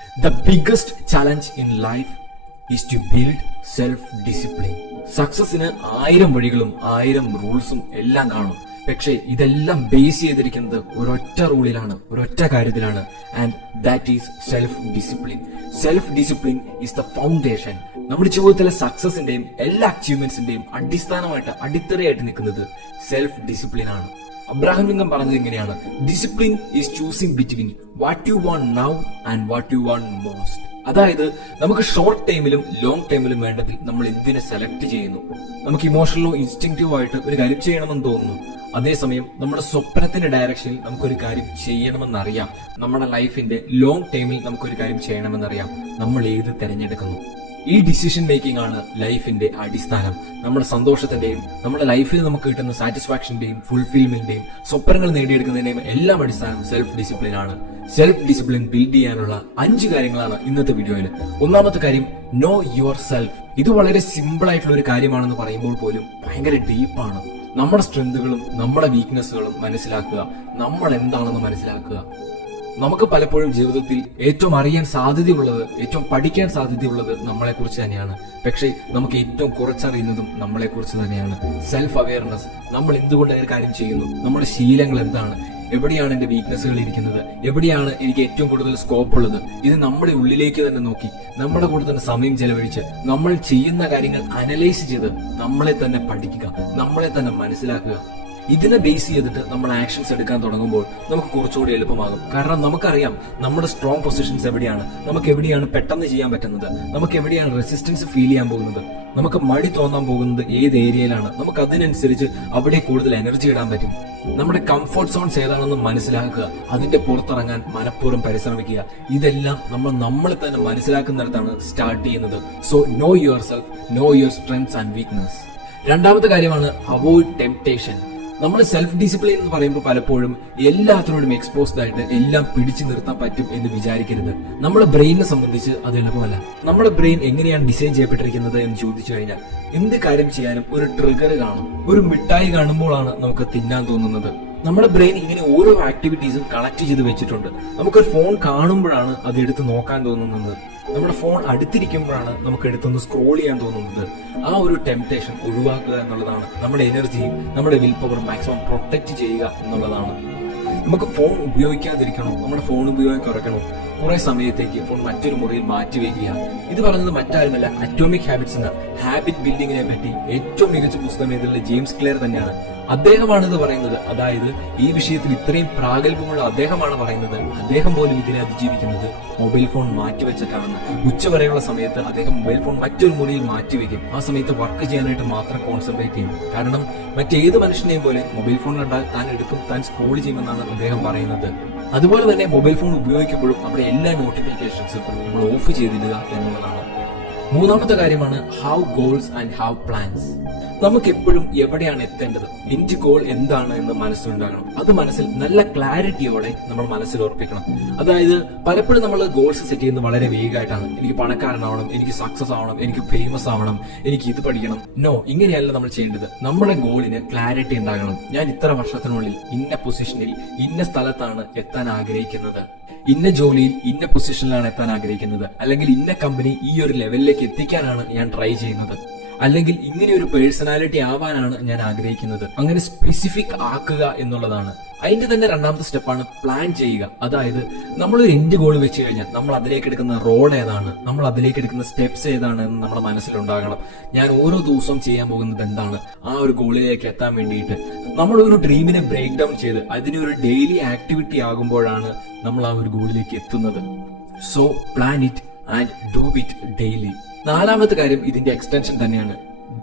The biggest challenge in life is to build self-discipline. സക്സസിന് 1000 വഴികളും 1000 റൂൾസും എല്ലാം കാണും. പക്ഷേ ഇതെല്ലാം ബേസ് ചെയ്തിരിക്കുന്നത് ഒരൊറ്റ റൂളിലാണ്, ഒരൊറ്റ കാര്യത്തിലാണ്. And that is self discipline. Self discipline is the foundation. നമ്മുടെ ജീവിതത്തിലെ സക്സസിന്റെയും എല്ലാ അച്ചീവ്മെന്റ്സിന്റെയും അടിസ്ഥാനമായിട്ട് അടിത്തറയായിട്ട് നിൽക്കുന്നത് സെൽഫ് ഡിസിപ്ലിൻ ആണ്. അബ്രഹാം ലിങ്കൻ പറഞ്ഞത് ഇങ്ങനെയാണ്: discipline is choosing between what you want now and what you want most. അതായത് നമുക്ക് ഷോർട്ട് ടൈമിലും ലോങ് ടൈമിലും വേണ്ടതിൽ നമ്മൾ എന്തിനെ സെലക്ട് ചെയ്യുന്നു. നമുക്ക് ഇമോഷണലോ ഇൻസ്റ്റിങ്റ്റീവോ ആയിട്ട് ഒരു കാര്യം ചെയ്യണമെന്ന് തോന്നുന്നു. അതേസമയം നമ്മുടെ സ്വപ്നത്തിന്റെ ഡയറക്ഷനിൽ നമുക്കൊരു കാര്യം ചെയ്യണമെന്നറിയാം. നമ്മുടെ ലൈഫിന്റെ ലോങ് ടൈമിൽ നമുക്കൊരു കാര്യം ചെയ്യണമെന്നറിയാം. നമ്മൾ ഏത് തിരഞ്ഞെടുക്കുന്നു? ഈ ഡിസിഷൻ മേക്കിംഗ് ആണ് ലൈഫിന്റെ അടിസ്ഥാനം. നമ്മുടെ സന്തോഷത്തിന്റെയും നമ്മുടെ ലൈഫിൽ നമുക്ക് കിട്ടുന്ന സാറ്റിസ്ഫാക്ഷന്റെയും ഫുൾഫിൽമെന്റിന്റെയും സ്വപ്നങ്ങൾ നേടിയെടുക്കുന്നതിന്റെയും എല്ലാം അടിസ്ഥാനം സെൽഫ് ഡിസിപ്ലിൻ ആണ്. സെൽഫ് ഡിസിപ്ലിൻ ബിൽഡ് ചെയ്യാനുള്ള 5 കാര്യങ്ങളാണ് ഇന്നത്തെ വീഡിയോയിൽ. ഒന്നാമത്തെ കാര്യം, നോ യുവർ സെൽഫ്. ഇത് വളരെ സിമ്പിൾ ആയിട്ടുള്ള ഒരു കാര്യമാണെന്ന് പറയുമ്പോൾ പോലും ഭയങ്കര ഡീപ്പാണ്. നമ്മുടെ സ്ട്രെങ്തുകളും നമ്മുടെ വീക്ക്നെസ്സുകളും മനസ്സിലാക്കുക, നമ്മൾ എന്താണെന്ന് മനസ്സിലാക്കുക. നമുക്ക് പലപ്പോഴും ജീവിതത്തിൽ ഏറ്റവും അറിയാൻ സാധ്യതയുള്ളത്, ഏറ്റവും പഠിക്കാൻ സാധ്യതയുള്ളത് നമ്മളെ കുറിച്ച് തന്നെയാണ്. പക്ഷേ നമുക്ക് ഏറ്റവും കുറച്ചറിയുന്നതും നമ്മളെ കുറിച്ച് തന്നെയാണ്. Self awareness. നമ്മൾ എന്തുകൊണ്ട് ഒരു കാര്യം ചെയ്യുന്നു, നമ്മുടെ ശീലങ്ങൾ എന്താണ്, എവിടെയാണ് എന്റെ വീക്ക്നെസ്സുകൾ ഇരിക്കുന്നത്, എവിടെയാണ് എനിക്ക് ഏറ്റവും കൂടുതൽ സ്കോപ്പ് ഉള്ളത്, ഇത് നമ്മുടെ ഉള്ളിലേക്ക് തന്നെ നോക്കി നമ്മുടെ കൂടെ തന്നെ സമയം ചെലവഴിച്ച് നമ്മൾ ചെയ്യുന്ന കാര്യങ്ങൾ അനലൈസ് ചെയ്ത് നമ്മളെ തന്നെ പഠിക്കുക, നമ്മളെ തന്നെ മനസ്സിലാക്കുക. ഇതിനെ ബേസ് ചെയ്തിട്ട് നമ്മൾ ആക്ഷൻസ് എടുക്കാൻ തുടങ്ങുമ്പോൾ നമുക്ക് കുറച്ചുകൂടി എളുപ്പമാകും. കാരണം നമുക്കറിയാം നമ്മുടെ സ്ട്രോങ് പൊസിഷൻസ് എവിടെയാണ്, നമുക്ക് എവിടെയാണ് പെട്ടെന്ന് ചെയ്യാൻ പറ്റുന്നത്, നമുക്ക് എവിടെയാണ് റെസിസ്റ്റൻസ് ഫീൽ ചെയ്യാൻ പോകുന്നത്, നമുക്ക് മടി തോന്നാൻ പോകുന്നത് ഏത് ഏരിയയിലാണ്, നമുക്ക് അതിനനുസരിച്ച് അവിടെ കൂടുതൽ എനർജി ഇടാൻ പറ്റും. നമ്മുടെ കംഫർട്ട് സോൺസ് ഏതാണെന്ന് മനസ്സിലാക്കുക, അതിന്റെ പുറത്തിറങ്ങാൻ മനഃപൂർവ്വം പരിശ്രമിക്കുക. ഇതെല്ലാം നമ്മളെ തന്നെ മനസ്സിലാക്കുന്നിടത്താണ് സ്റ്റാർട്ട് ചെയ്യുന്നത്. So no your self, no your strengths and weakness. രണ്ടാമത്തെ കാര്യമാണ് അവോയ്ഡ് ടെംപ്ടേഷൻ. നമ്മൾ സെൽഫ് ഡിസിപ്ലിൻ എന്ന് പറയുമ്പോൾ പലപ്പോഴും എല്ലാത്തിനോടും എക്സ്പോസ്ഡ് ആയിട്ട് എല്ലാം പിടിച്ചു നിർത്താൻ പറ്റും എന്ന് വിചാരിക്കരുത്. നമ്മുടെ ബ്രെയിനിനെ സംബന്ധിച്ച് അത് എളുപ്പമല്ല. നമ്മുടെ ബ്രെയിൻ എങ്ങനെയാണ് ഡിസൈൻ ചെയ്യപ്പെട്ടിരിക്കുന്നത് എന്ന് ചോദിച്ചു കഴിഞ്ഞാൽ എന്ത് കാര്യം ചെയ്യാനും ഒരു ട്രിഗർ കാണും. ഒരു മിഠായി കാണുമ്പോഴാണ് നമുക്ക് തിന്നാൻ തോന്നുന്നത്. നമ്മുടെ ബ്രെയിൻ ഇങ്ങനെ ഓരോ ആക്ടിവിറ്റീസും കണക്ട് ചെയ്ത് വെച്ചിട്ടുണ്ട്. നമുക്കൊരു ഫോൺ കാണുമ്പോഴാണ് അത് എടുത്ത് നോക്കാൻ തോന്നുന്നത്. നമ്മുടെ ഫോൺ അടുത്തിരിക്കുമ്പോഴാണ് നമുക്ക് എടുത്തൊന്ന് സ്ക്രോൾ ചെയ്യാൻ തോന്നുന്നത്. ആ ഒരു ടെംപ്ടേഷൻ ഒഴിവാക്കുക എന്നുള്ളതാണ്. നമ്മുടെ എനർജിയും നമ്മുടെ വിൽ പവർ മാക്സിമം പ്രൊട്ടക്ട് ചെയ്യുക എന്നുള്ളതാണ്. നമുക്ക് ഫോൺ ഉപയോഗിക്കാതിരിക്കണം, നമ്മുടെ ഫോൺ ഉപയോഗം കുറയ്ക്കണം. കുറെ സമയത്തേക്ക് ഫോൺ മറ്റൊരു മുറിയിൽ മാറ്റിവെക്കുക. ഇത് പറയുന്നത് മറ്റാരുമല്ല, അറ്റോമിക് ഹാബിറ്റ്സ് എന്ന ഹാബിറ്റ് ബിൽഡിങ്ങിനെ പറ്റി ഏറ്റവും മികച്ച പുസ്തകം എഴുതിയുള്ള ജെയിംസ് ക്ലിയർ തന്നെയാണ്. അദ്ദേഹമാണ് ഇത് പറയുന്നത്. അതായത് ഈ വിഷയത്തിൽ ഇത്രയും പ്രാഗൽഭ്യമുള്ള അദ്ദേഹമാണ് പറയുന്നത്. അദ്ദേഹം പോലും ഇതിനെ അതിജീവിക്കുന്നത് മൊബൈൽ ഫോൺ മാറ്റിവെച്ചിട്ടാണെന്ന്. ഉച്ചവരെയുള്ള സമയത്ത് അദ്ദേഹം മൊബൈൽ ഫോൺ മറ്റൊരു മുറിയിൽ മാറ്റിവെക്കും. ആ സമയത്ത് വർക്ക് ചെയ്യാനായിട്ട് മാത്രം കോൺസെൻട്രേറ്റ് ചെയ്യും. കാരണം മറ്റേത് മനുഷ്യനെയും പോലെ മൊബൈൽ ഫോൺ കണ്ടാൽ താൻ എടുക്കും, താൻ സ്ക്രോൾ ചെയ്യുമെന്നാണ് അദ്ദേഹം പറയുന്നത്. അതുപോലെ തന്നെ മൊബൈൽ ഫോൺ ഉപയോഗിക്കുമ്പോഴും നമ്മുടെ എല്ലാ നോട്ടിഫിക്കേഷൻസും നമ്മൾ ഓഫ് ചെയ്തിടുക എന്നുള്ളതാണ്. മൂന്നാമത്തെ കാര്യമാണ് how goals and how plans. നമുക്ക് എപ്പോഴും എവിടെയാണ് എത്തേണ്ടത്, എൻഡ് ഗോൾ എന്താണ് എന്ന് മനസ്സിലുണ്ടാകണം. അത് മനസ്സിൽ നല്ല ക്ലാരിറ്റിയോടെ നമ്മൾ മനസ്സിൽ ഉറപ്പിക്കണം. അതായത് പലപ്പോഴും നമ്മൾ ഗോൾസ് സെറ്റ് ചെയ്യുന്നത് വളരെ വേഗമായിട്ടാണ്. എനിക്ക് പണക്കാരനാവണം, എനിക്ക് സക്സസ് ആവണം, എനിക്ക് ഫേമസ് ആവണം, എനിക്ക് ഇത് പഠിക്കണം. നോ, ഇങ്ങനെയല്ല നമ്മൾ ചെയ്യേണ്ടത്. നമ്മുടെ ഗോളിന് ക്ലാരിറ്റി ഉണ്ടാകണം. ഞാൻ ഇത്ര വർഷത്തിനുള്ളിൽ ഇന്ന പൊസിഷനിൽ ഇന്ന സ്ഥലത്താണ് എത്താൻ ആഗ്രഹിക്കുന്നത്, ഇന്ന ജോലിയിൽ ഇന്ന പൊസിഷനിലാണ് എത്താൻ ആഗ്രഹിക്കുന്നത്, അല്ലെങ്കിൽ ഇന്ന കമ്പനി ഈ ഒരു ലെവലിലേക്ക് എത്തിക്കാനാണ് ഞാൻ ട്രൈ ചെയ്യുന്നത്, അല്ലെങ്കിൽ ഇങ്ങനെ ഒരു പേഴ്സണാലിറ്റി ആവാനാണ് ഞാൻ ആഗ്രഹിക്കുന്നത്. അങ്ങനെ സ്പെസിഫിക് ആക്കുക എന്നുള്ളതാണ്. അതിന്റെ തന്നെ രണ്ടാമത്തെ സ്റ്റെപ്പാണ് പ്ലാൻ ചെയ്യുക. അതായത് നമ്മളൊരു എൻഡ് ഗോൾ വെച്ച് കഴിഞ്ഞാൽ നമ്മൾ അതിലേക്ക് എടുക്കുന്ന റോഡ് ഏതാണ്, നമ്മൾ അതിലേക്ക് എടുക്കുന്ന സ്റ്റെപ്സ് ഏതാണ് എന്ന് നമ്മുടെ മനസ്സിലുണ്ടാകണം. ഞാൻ ഓരോ ദിവസവും ചെയ്യാൻ പോകുന്നത് എന്താണ്, ആ ഒരു ഗോളിലേക്ക് എത്താൻ വേണ്ടിയിട്ട് നമ്മളൊരു ഡ്രീമിനെ ബ്രേക്ക് ഡൗൺ ചെയ്ത് അതിനെ ഒരു ഡെയിലി ആക്ടിവിറ്റി ആകുമ്പോഴാണ് നമ്മൾ ആ ഒരു ഗോളിലേക്ക് എത്തുന്നത്. So plan it and do it daily. നാലാമത്തെ കാര്യം ഇതിന്റെ എക്സ്റ്റൻഷൻ തന്നെയാണ്,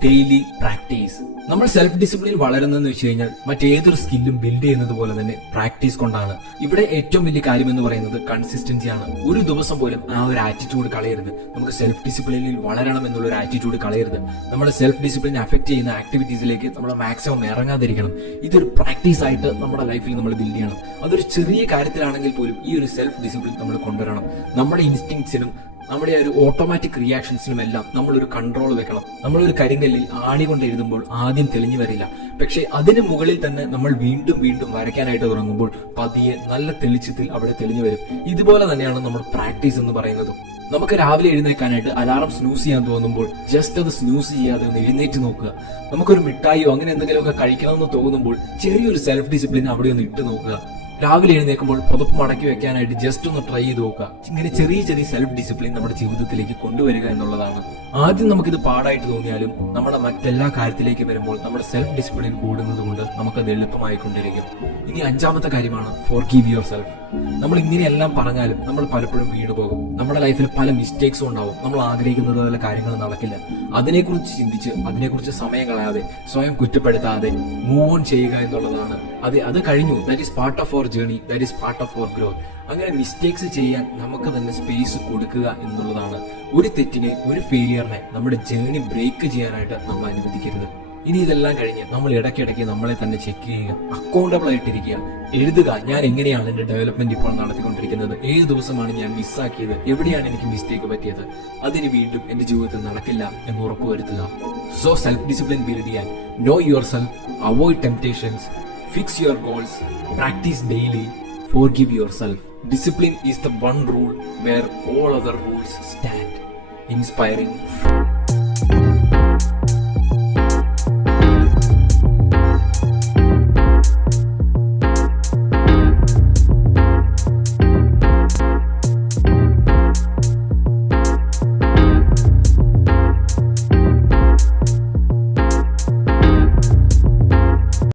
ഡെയിലി പ്രാക്ടീസ്. നമ്മൾ സെൽഫ് ഡിസിപ്ലിൻ വളരുന്നതെന്ന് വെച്ച് കഴിഞ്ഞാൽ മറ്റേതൊരു സ്കില്ലും ബിൽഡ് ചെയ്യുന്നത് പോലെ തന്നെ പ്രാക്ടീസ് കൊണ്ടാണ്. ഇവിടെ ഏറ്റവും വലിയ കാര്യം എന്ന് പറയുന്നത് കൺസിസ്റ്റൻസിയാണ്. ഒരു ദിവസം പോലും ആ ഒരു ആറ്റിറ്റ്യൂഡ് കളയരുത്. നമുക്ക് സെൽഫ് ഡിസിപ്ലിനിൽ വളരണം എന്നുള്ള ഒരു ആറ്റിറ്റ്യൂഡ് കളയരുത്. നമ്മുടെ സെൽഫ് ഡിസിപ്ലിൻ അഫക്ട് ചെയ്യുന്ന ആക്ടിവിറ്റീസിലേക്ക് നമ്മൾ മാക്സിമം ഇറങ്ങാതിരിക്കണം. ഇതൊരു പ്രാക്ടീസ് ആയിട്ട് നമ്മുടെ ലൈഫിൽ നമ്മൾ ബിൽഡ് ചെയ്യണം. അതൊരു ചെറിയ കാര്യത്തിലാണെങ്കിൽ പോലും ഈ ഒരു സെൽഫ് ഡിസിപ്ലിൻ നമ്മൾ കൊണ്ടുവരണം. നമ്മുടെ ഇൻസ്റ്റിങ്സിനും നമ്മുടെ ഒരു ഓട്ടോമാറ്റിക് റിയാക്ഷൻസിനും എല്ലാം നമ്മളൊരു കൺട്രോൾ വെക്കണം. നമ്മളൊരു കരിങ്കല്ലിൽ ആണി കൊണ്ട് എഴുതുമ്പോൾ ആദ്യം തെളിഞ്ഞു വരില്ല, പക്ഷെ അതിന് മുകളിൽ തന്നെ നമ്മൾ വീണ്ടും വീണ്ടും വരയ്ക്കാനായിട്ട് തുടങ്ങുമ്പോൾ പതിയെ നല്ല തെളിച്ചത്തിൽ അവിടെ തെളിഞ്ഞു വരും. ഇതുപോലെ തന്നെയാണ് നമ്മൾ പ്രാക്ടീസ് എന്ന് പറയുന്നതും. നമുക്ക് രാവിലെ എഴുന്നേക്കാനായിട്ട് അലാറം സ്നൂസ് ചെയ്യാൻ തോന്നുമ്പോൾ ജസ്റ്റ് അത് സ്നൂസ് ചെയ്യാതെ ഒന്ന് എഴുന്നേറ്റ് നോക്കുക. നമുക്കൊരു മിഠായിയോ അങ്ങനെ എന്തെങ്കിലുമൊക്കെ കഴിക്കണമെന്ന് തോന്നുമ്പോൾ ചെറിയൊരു സെൽഫ് ഡിസിപ്ലിൻ അവിടെ ഒന്ന് ഇട്ട് നോക്കുക. രാവിലെ എഴുന്നേൽക്കുമ്പോൾ പുതപ്പ് മടക്കി വെക്കാനായിട്ട് ജസ്റ്റ് ഒന്ന് ട്രൈ ചെയ്ത് നോക്കുക. ഇങ്ങനെ ചെറിയ ചെറിയ സെൽഫ് ഡിസിപ്ലിൻ നമ്മുടെ ജീവിതത്തിലേക്ക് കൊണ്ടുവരിക എന്നുള്ളതാണ്. ആദ്യം നമുക്കിത് പാടായിട്ട് തോന്നിയാലും നമ്മുടെ മറ്റെല്ലാ കാര്യത്തിലേക്ക് വരുമ്പോൾ നമ്മുടെ സെൽഫ് ഡിസിപ്ലിൻ കൂടുന്നത് കൊണ്ട് നമുക്കത് എളുപ്പമായിക്കൊണ്ടിരിക്കും. ഇനി 5ാമത്തെ കാര്യമാണ് ഫോർഗീവ് യുവർ സെൽഫ്. നമ്മൾ ഇങ്ങനെയെല്ലാം പറഞ്ഞാലും നമ്മൾ പലപ്പോഴും വീണുപോകും. നമ്മുടെ ലൈഫിൽ പല മിസ്റ്റേക്സും ഉണ്ടാവും. നമ്മൾ ആഗ്രഹിക്കുന്നത് പോലെ കാര്യങ്ങൾ നടക്കില്ല. അതിനെക്കുറിച്ച് ചിന്തിച്ച് അതിനെക്കുറിച്ച് സമയം കളയാതെ സ്വയം കുറ്റപ്പെടുത്താതെ മൂവ് ഓൺ ചെയ്യുക എന്നുള്ളതാണ്. അത് കഴിഞ്ഞു. That is part of our journey, that is part of our growth. അങ്ങനെ മിസ്റ്റേക്സ് ചെയ്യാൻ നമുക്ക് തന്നെ സ്പേസ് കൊടുക്കുക എന്നുള്ളതാണ്. ഒരു തെറ്റിനെ, ഒരു ഫെയിലിയറിനെ നമ്മുടെ ജേർണി ബ്രേക്ക് ചെയ്യാനായിട്ട് നമ്മൾ അനുവദിക്കരുത്. ഇനി ഇതെല്ലാം കഴിഞ്ഞ് നമ്മൾ ഇടയ്ക്കിടയ്ക്ക് നമ്മളെ തന്നെ ചെക്ക് ചെയ്യുക, അക്കൗണ്ടബിൾ ആയിട്ടിരിക്കുക, എഴുതുക. ഞാൻ എങ്ങനെയാണ് എന്റെ ഡെവലപ്മെന്റ് ഇപ്പോൾ നടത്തിക്കൊണ്ടിരിക്കുന്നത്, ഏത് ദിവസമാണ് ഞാൻ മിസ്സാക്കിയത്, എവിടെയാണ് എനിക്ക് മിസ്റ്റേക്ക് പറ്റിയത്, അതിന് വീണ്ടും എന്റെ ജീവിതത്തിൽ നടക്കില്ല എന്ന് ഉറപ്പുവരുത്തുക. സോ സെൽഫ് ഡിസിപ്ലിൻ ബിൽഡ് ചെയ്യാൻ no your self, avoid temptations, fix your goals, practice daily, forgive yourself. Discipline is the one rule where all other rules stand. Inspiring.